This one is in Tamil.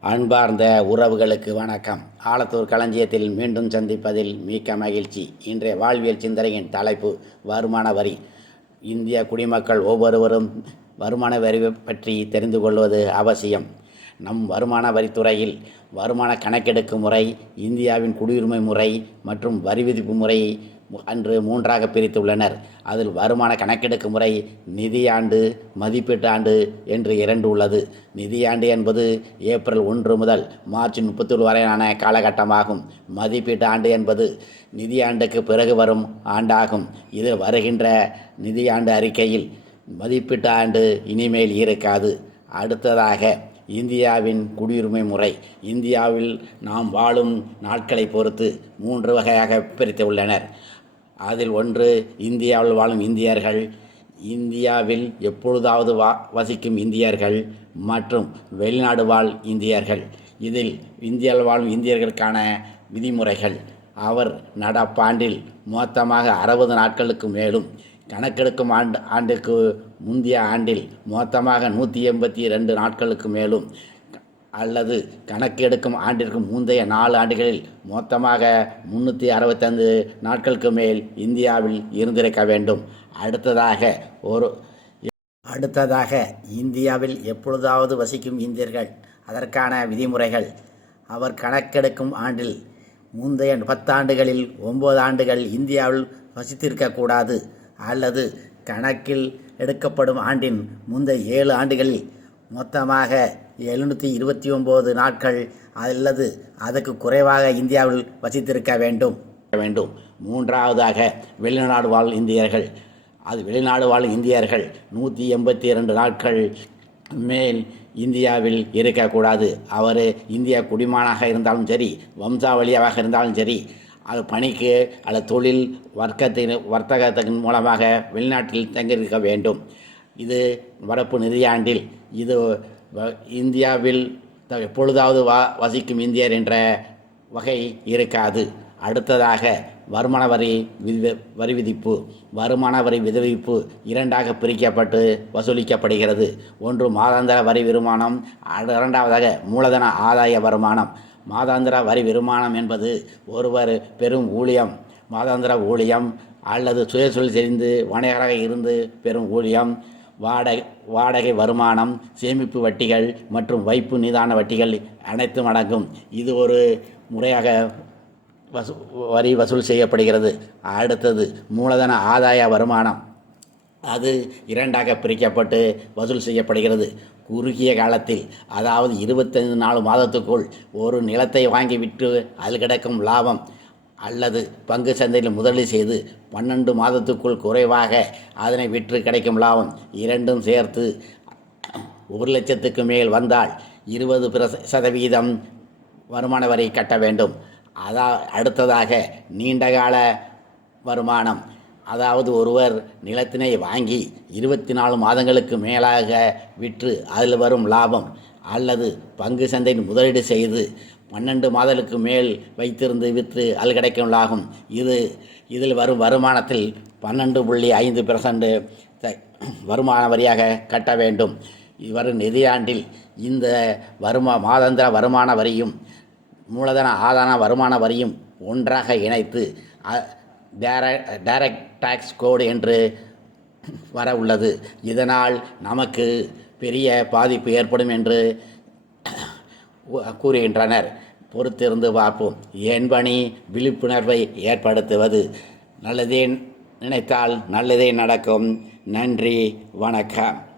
அன்பார்ந்த உறவுகளுக்கு வணக்கம். ஆலத்தூர் களஞ்சியத்தில் மீண்டும் சந்திப்பதில் மிக்க மகிழ்ச்சி. இன்றைய வாழ்வியல் சிந்தனையின் தலைப்பு வருமான வரி. இந்திய குடிமக்கள் ஒவ்வொருவரும் வருமான வரி பற்றி தெரிந்து கொள்வது அவசியம். நம் வருமான வரித்துறையில் வருமான கணக்கெடுக்கும் முறை இந்தியாவின் குடியுரிமை முறை மற்றும் வரி விதிப்பு முறை அன்று மூன்றாக பிரித்துள்ளனர். அதில் வருமான கணக்கெடுக்கு முறை நிதியாண்டு மதிப்பீட்டு ஆண்டு என்று இரண்டு உள்ளது. நிதியாண்டு என்பது ஏப்ரல் ஒன்று முதல் மார்ச் முப்பத்தொரு வரையிலான காலகட்டமாகும். மதிப்பீட்டு ஆண்டு என்பது நிதியாண்டுக்கு பிறகு வரும் ஆண்டாகும். இது வருகின்ற நிதியாண்டு அறிக்கையில் மதிப்பீட்டு ஆண்டு இனிமேல் இருக்காது. அடுத்ததாக இந்தியாவின் குடியுரிமை முறை. இந்தியாவில் நாம் வாழும் நாட்களை பொறுத்து மூன்று வகையாக பிரித்து உள்ளனர் அதில் ஒன்று இந்தியாவில் வாழும் இந்தியர்கள். இந்தியாவில் எப்பொழுதாவது வா வசிக்கும் இந்தியர்கள் மற்றும் வெளிநாடு வாழ் இந்தியர்கள். இதில் இந்தியாவில் வாழும் இந்தியர்களுக்கான விதிமுறைகள். அவர் நடப்பாண்டில் மொத்தமாக அறுபது நாட்களுக்கு மேலும் கணக்கெடுக்கும் ஆண்டு ஆண்டுக்கு முந்தைய ஆண்டில் மொத்தமாக நூற்றி எண்பத்தி ரெண்டு நாட்களுக்கு மேலும் அல்லது கணக்கெடுக்கும் ஆண்டிற்கு முந்தைய நாலு ஆண்டுகளில் மொத்தமாக முன்னூற்றி அறுபத்தைந்து நாட்களுக்கு மேல் இந்தியாவில் இருந்திருக்க வேண்டும். அடுத்ததாக ஒரு அடுத்ததாக இந்தியாவில் எப்பொழுதாவது வசிக்கும் இந்தியர்கள் அதற்கான விதிமுறைகள். அவர் கணக்கெடுக்கும் ஆண்டில் முந்தைய பத்தாண்டுகளில் ஒன்பது ஆண்டுகள் இந்தியாவில் வசித்திருக்கக்கூடாது அல்லது கணக்கில் எடுக்கப்படும் ஆண்டின் முந்தைய ஏழு ஆண்டுகளில் மொத்தமாக எழுநூற்றி இருபத்தி ஒம்பது நாட்கள் அல்லது அதற்கு குறைவாக இந்தியாவில் வசித்திருக்க வேண்டும். வேண்டும். மூன்றாவதாக வெளிநாடு வாழ் இந்தியர்கள். அது வெளிநாடு வாழ் இந்தியர்கள். நூற்றி எண்பத்தி இரண்டு நாட்கள் மேல் இந்தியாவில் இருக்கக்கூடாது. அவர் இந்திய குடிமானாக இருந்தாலும் சரி வம்சாவளியாக இருந்தாலும் சரி அது பணிக்கு அல்லது தொழில் வர்க்கத்தின் வர்த்தகத்தின் மூலமாக வெளிநாட்டில் தங்கியிருக்க வேண்டும். இது வரப்பு நிதியாண்டில். இது இந்தியாவில் த- எப்பொழுதாவது வா வசிக்கும் இந்தியர் என்ற வகை இருக்காது. அடுத்ததாக வருமான வரி வரி விதிப்பு. வருமான வரி விதிவிப்பு இரண்டாக பிரிக்கப்பட்டு வசூலிக்கப்படுகிறது. ஒன்று மாதாந்திர வரி வருமானம் இரண்டாவதாக மூலதன ஆதாய வருமானம். மாதாந்திர வரி வருமானம் என்பது ஒருவர் பெரும் ஊழியம் மாதாந்திர ஊழியம் அல்லது சுயசொழில் செய்து வணிகராக இருந்து பெறும் ஊழியம். வாடகை வாடகை வருமானம் சேமிப்பு வட்டிகள் மற்றும் வைப்பு நிதான வட்டிகள் அனைத்தும் அடங்கும். இது ஒரு முறையாக வசூ வரி வசூல் செய்யப்படுகிறது. அடுத்தது மூலதன ஆதாய வருமானம். அது இரண்டாக பிரிக்கப்பட்டு வசூல் செய்யப்படுகிறது. குறுகிய காலத்தில் அதாவது இருபத்தைந்து நாலு மாதத்துக்குள் ஒரு நிலத்தை வாங்கி விற்று அதில் கிடக்கும் லாபம் அல்லது பங்கு சந்தையில் முதலீடு செய்து பன்னெண்டு மாதத்துக்குள் குறைவாக அதனை விற்று கிடைக்கும் லாபம் இரண்டும் சேர்த்து ஒரு லட்சத்துக்கு மேல் வந்தால் இருபது சதவீதம் வருமான வரி கட்ட வேண்டும். அதா அடுத்ததாக நீண்டகால வருமானம். அதாவது ஒருவர் நிலத்தினை வாங்கி இருபத்தி நாலு மாதங்களுக்கு மேலாக விற்று அதில் வரும் லாபம் அல்லது பங்கு சந்தையில் முதலீடு செய்து பன்னெண்டு மாதலுக்கு மேல் வைத்திருந்து விற்று அல்கடைக்கலாகும் இது இதில் வரும் வருமானத்தில் பன்னெண்டு புள்ளி ஐந்து பெர்சன்ட் வருமான வரியாக கட்ட வேண்டும். வரும் நிதியாண்டில் இந்த வருமா மாதாந்திர வருமான வரியும் மூலதன ஆதான வருமான வரியும் ஒன்றாக இணைத்து டைரக்ட் டாக்ஸ் கோடு என்று வர உள்ளது. இதனால் நமக்கு பெரிய பாதிப்பு ஏற்படும் என்று கூறுகின்றனர். பொறுத்திருந்து பார்ப்போம். என் பணி விழிப்புணர்வை ஏற்படுத்துவது. நல்லதே நினைத்தால் நல்லதே நடக்கும். நன்றி வணக்கம்.